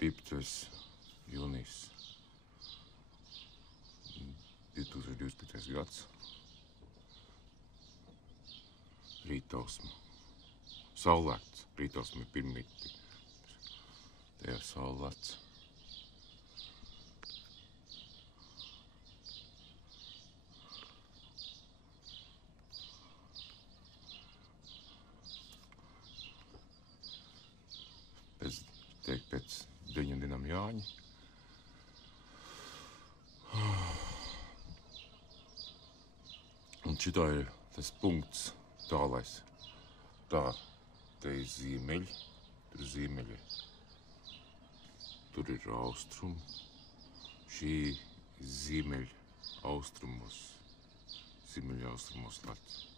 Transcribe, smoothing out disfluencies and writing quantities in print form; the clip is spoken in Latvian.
15. jūnijas 2025. gads. Rītausma. Saulēkts. Rītausma ir pirmīti. Tajā saulēts. Pēc 9 dienām Jāņi. Un šitā ir tas punkts tālais. Tā, te ir ziemeļi, tur ziemeļi. Tur ir austrumi. Šī ziemeļa austrumos, lats.